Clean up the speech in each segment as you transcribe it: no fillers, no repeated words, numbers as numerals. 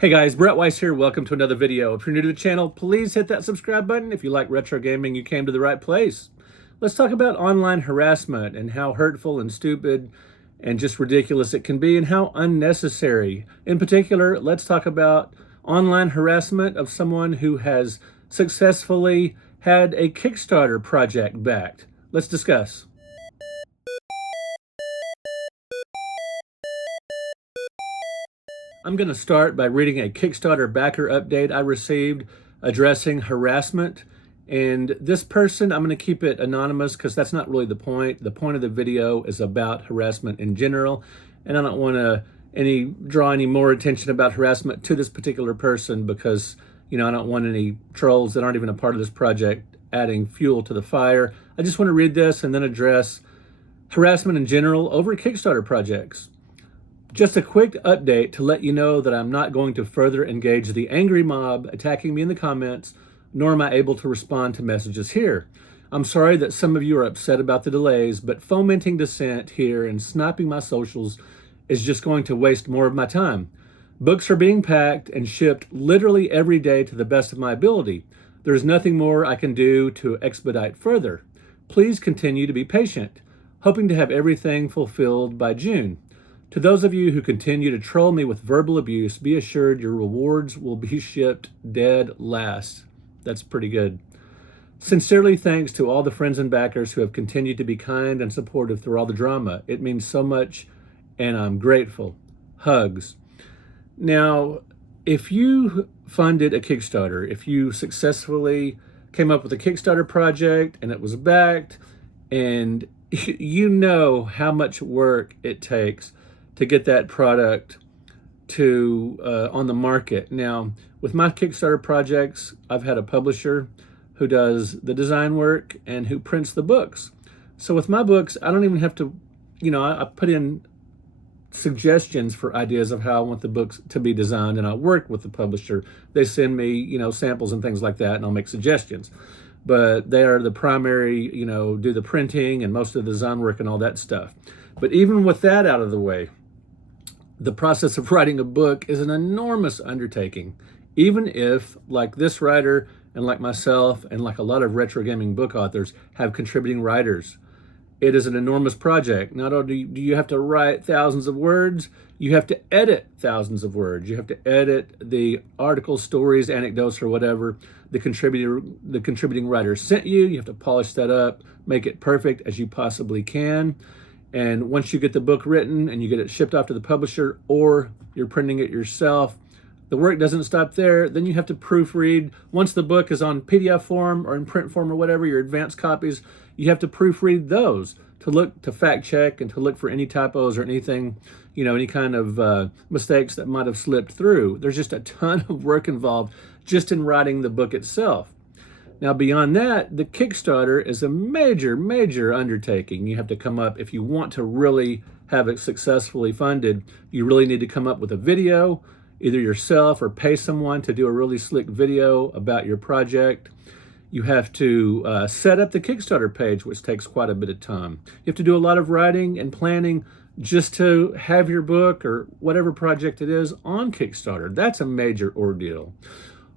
Hey guys, Brett Weiss here. Welcome to another video. If you're new to the channel, please hit that subscribe button. If you like retro gaming, you came to the right place. Let's talk about online harassment and how hurtful and stupid and just ridiculous it can be and how unnecessary. In particular, let's talk about online harassment of someone who has successfully had a Kickstarter project backed. Let's discuss. I'm going to start by reading a Kickstarter backer update I received addressing harassment. And this person, I'm going to keep it anonymous because that's not really the point. The point of the video is about harassment in general. And I don't want to draw any more attention about harassment to this particular person because, I don't want any trolls that aren't even a part of this project adding fuel to the fire. I just want to read this and then address harassment in general over Kickstarter projects. Just a quick update to let you know that I'm not going to further engage the angry mob attacking me in the comments, nor am I able to respond to messages here. I'm sorry that some of you are upset about the delays, but fomenting dissent here and sniping my socials is just going to waste more of my time. Books are being packed and shipped literally every day to the best of my ability. There's nothing more I can do to expedite further. Please continue to be patient, hoping to have everything fulfilled by June. To those of you who continue to troll me with verbal abuse, be assured your rewards will be shipped dead last. That's pretty good. Sincerely thanks to all the friends and backers who have continued to be kind and supportive through all the drama. It means so much, and I'm grateful. Hugs. Now, if you funded a Kickstarter, if you successfully came up with a Kickstarter project and it was backed, and you know how much work it takes to get that product to on the market. Now, with my Kickstarter projects, I've had a publisher who does the design work and who prints the books. So with my books, I don't even have to, I put in suggestions for ideas of how I want the books to be designed, and I work with the publisher. They send me, samples and things like that, and I'll make suggestions. But they are the primary, do the printing and most of the design work and all that stuff. But even with that out of the way, the process of writing a book is an enormous undertaking. Even if, like this writer and like myself and like a lot of retro gaming book authors have contributing writers, it is an enormous project. Not only do you have to write thousands of words, you have to edit thousands of words. You have to edit the articles, stories, anecdotes, or whatever the contributing writer sent you. You have to polish that up, make it perfect as you possibly can. And once you get the book written and you get it shipped off to the publisher or you're printing it yourself, the work doesn't stop there. Then you have to proofread. Once the book is on PDF form or in print form or whatever, your advanced copies, you have to proofread those to fact check and to look for any typos or anything, any kind of mistakes that might have slipped through. There's just a ton of work involved just in writing the book itself. Now, beyond that, the Kickstarter is a major, major undertaking. You have to come up, if you want to really have it successfully funded, you really need to come up with a video, either yourself or pay someone to do a really slick video about your project. You have to set up the Kickstarter page, which takes quite a bit of time. You have to do a lot of writing and planning just to have your book or whatever project it is on Kickstarter. That's a major ordeal.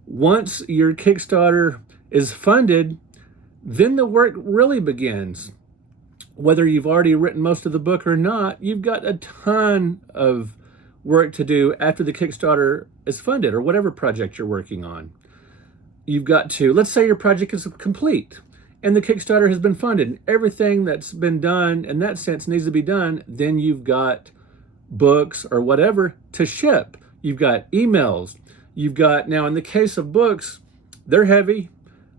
Once your Kickstarter is funded, then the work really begins. Whether you've already written most of the book or not, you've got a ton of work to do after the Kickstarter is funded or whatever project you're working on. You've got to, let's say your project is complete and the Kickstarter has been funded and everything that's been done in that sense needs to be done, then you've got books or whatever to ship. You've got emails. You've got, now in the case of books, they're heavy.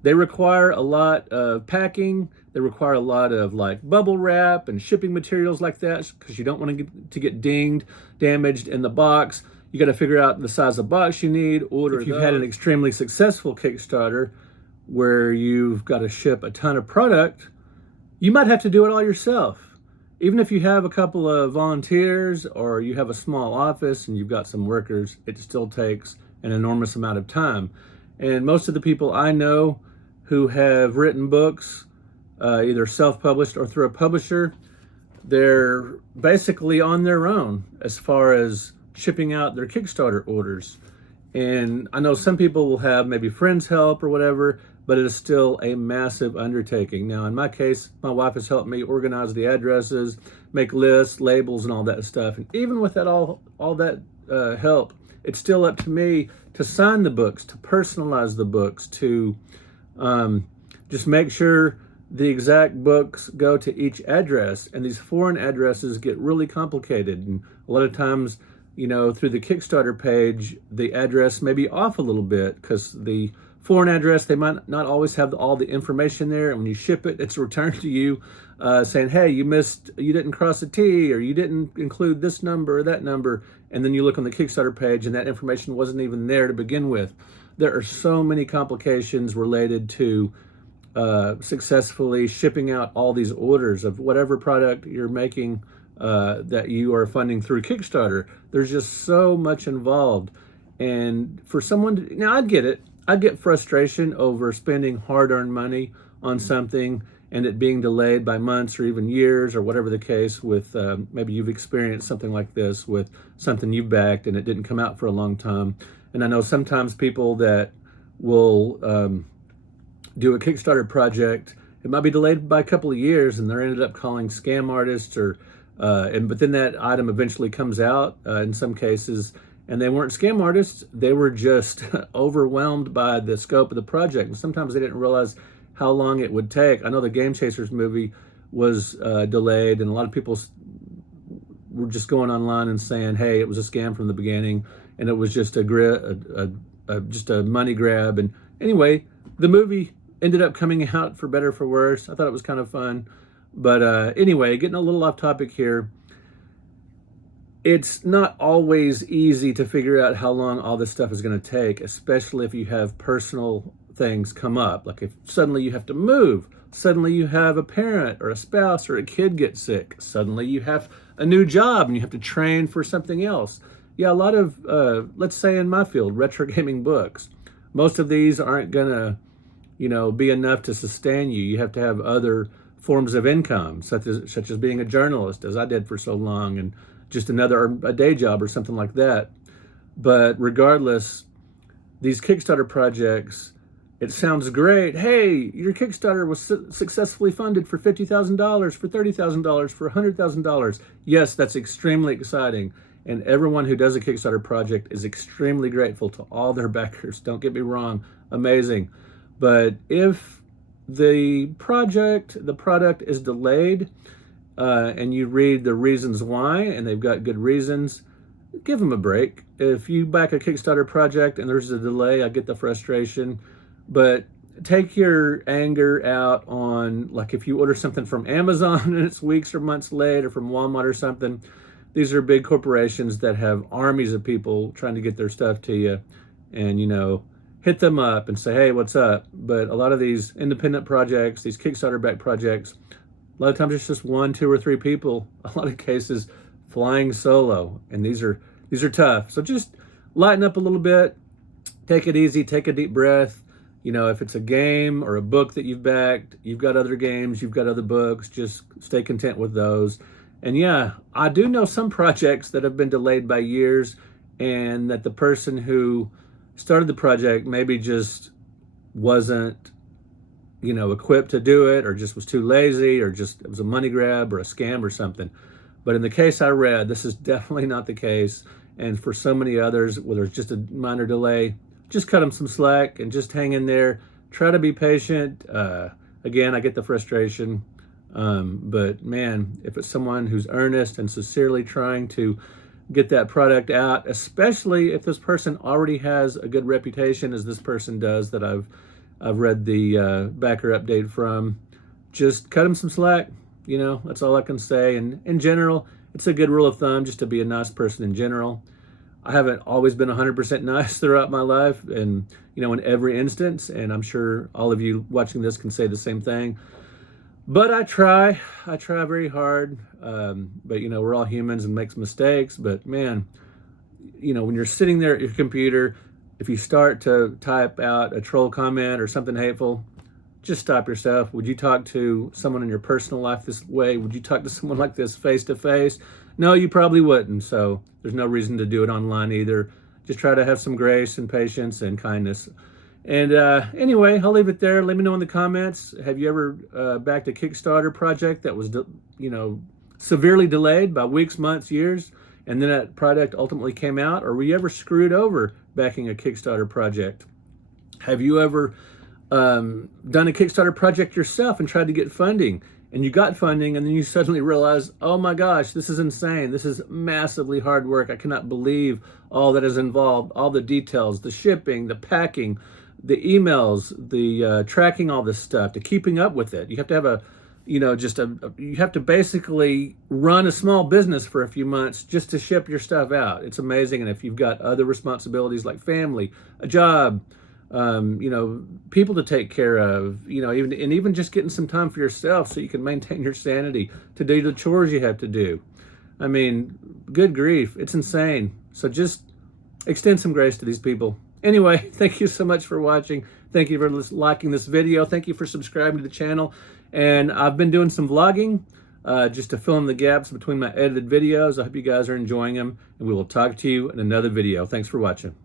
They require a lot of packing. They require a lot of like bubble wrap and shipping materials like that because you don't want to get dinged, damaged in the box. You got to figure out the size of box you need, order. If you've had an extremely successful Kickstarter where you've got to ship a ton of product, you might have to do it all yourself. Even if you have a couple of volunteers or you have a small office and you've got some workers, it still takes an enormous amount of time. And most of the people I know who have written books, either self-published or through a publisher, they're basically on their own as far as shipping out their Kickstarter orders. And I know some people will have maybe friends help or whatever, but it is still a massive undertaking. Now, in my case, my wife has helped me organize the addresses, make lists, labels, and all that stuff. And even with that all that help, it's still up to me to sign the books, to personalize the books, to just make sure the exact books go to each address. And these foreign addresses get really complicated. And a lot of times, through the Kickstarter page, the address may be off a little bit because the foreign address, they might not always have all the information there. And when you ship it, it's returned to you saying, hey, you didn't cross a T, or you didn't include this number or that number. And then you look on the Kickstarter page and that information wasn't even there to begin with. There are so many complications related to successfully shipping out all these orders of whatever product you're making that you are funding through Kickstarter. There's just so much involved. And for someone to, now I'd get it. I'd get frustration over spending hard-earned money on something and it being delayed by months or even years or whatever the case with, maybe you've experienced something like this with something you've backed and it didn't come out for a long time. And I know sometimes people that will do a Kickstarter project, it might be delayed by a couple of years and they're ended up calling scam artists but then that item eventually comes out in some cases, and they weren't scam artists. They were just overwhelmed by the scope of the project. And sometimes they didn't realize how long it would take. I know the Game Chasers movie was delayed, and a lot of people were just going online and saying, hey, it was a scam from the beginning, and it was just just a money grab. And anyway, the movie ended up coming out for better or for worse. I thought it was kind of fun. But anyway, getting a little off topic here. It's not always easy to figure out how long all this stuff is going to take, especially if you have personal things come up. Like if suddenly you have to move, suddenly you have a parent or a spouse or a kid get sick, suddenly you have a new job and you have to train for something else. Yeah, a lot of, let's say in my field, retro gaming books, most of these aren't going to, be enough to sustain you. You have to have other forms of income, such as being a journalist, as I did for so long, and just a day job or something like that. But regardless, these Kickstarter projects, it sounds great. Hey, your Kickstarter was successfully funded for $50,000, for $30,000, for $100,000. Yes, that's extremely exciting. And everyone who does a Kickstarter project is extremely grateful to all their backers. Don't get me wrong, amazing. But if the product is delayed and you read the reasons why, and they've got good reasons, give them a break. If you back a Kickstarter project and there's a delay, I get the frustration, but take your anger out on, like if you order something from Amazon and it's weeks or months late, or from Walmart or something. These are big corporations that have armies of people trying to get their stuff to you, and hit them up and say, hey, what's up? But a lot of these independent projects, these Kickstarter-backed projects, a lot of times it's just 1, 2, or 3 people, a lot of cases flying solo. And these are tough. So just lighten up a little bit, take it easy, take a deep breath. If it's a game or a book that you've backed, you've got other games, you've got other books, just stay content with those. And yeah, I do know some projects that have been delayed by years, and that the person who started the project maybe just wasn't, equipped to do it, or just was too lazy, or just it was a money grab or a scam or something. But in the case I read, this is definitely not the case. And for so many others, where there's just a minor delay, just cut them some slack and just hang in there. Try to be patient. Again, I get the frustration. But man, if it's someone who's earnest and sincerely trying to get that product out, especially if this person already has a good reputation, as this person does that I've read the backer update from, just cut them some slack. That's all I can say. And in general, it's a good rule of thumb just to be a nice person in general. I haven't always been 100% nice throughout my life, and in every instance, and I'm sure all of you watching this can say the same thing. But I try very hard. But we're all humans and makes mistakes. But man, when you're sitting there at your computer, if you start to type out a troll comment or something hateful, just stop yourself. Would you talk to someone in your personal life this way? Would you talk to someone like this face to face? No, you probably wouldn't. So there's no reason to do it online either. just try to have some grace and patience and kindness. And anyway, I'll leave it there. Let me know in the comments. Have you ever backed a Kickstarter project that was, severely delayed by weeks, months, years, and then that product ultimately came out? Or were you ever screwed over backing a Kickstarter project? Have you ever done a Kickstarter project yourself and tried to get funding, and you got funding, and then you suddenly realize, oh my gosh, this is insane. This is massively hard work. I cannot believe all that is involved, all the details, the shipping, the packing, the emails, the tracking all this stuff, to keeping up with it. You have to have you have to basically run a small business for a few months just to ship your stuff out. It's amazing. And if you've got other responsibilities like family, a job, people to take care of, even just getting some time for yourself so you can maintain your sanity to do the chores you have to do. I mean, good grief, it's insane. So just extend some grace to these people. Anyway, thank you so much for watching. Thank you for liking this video. Thank you for subscribing to the channel. And I've been doing some vlogging just to fill in the gaps between my edited videos. I hope you guys are enjoying them, and we will talk to you in another video. Thanks for watching.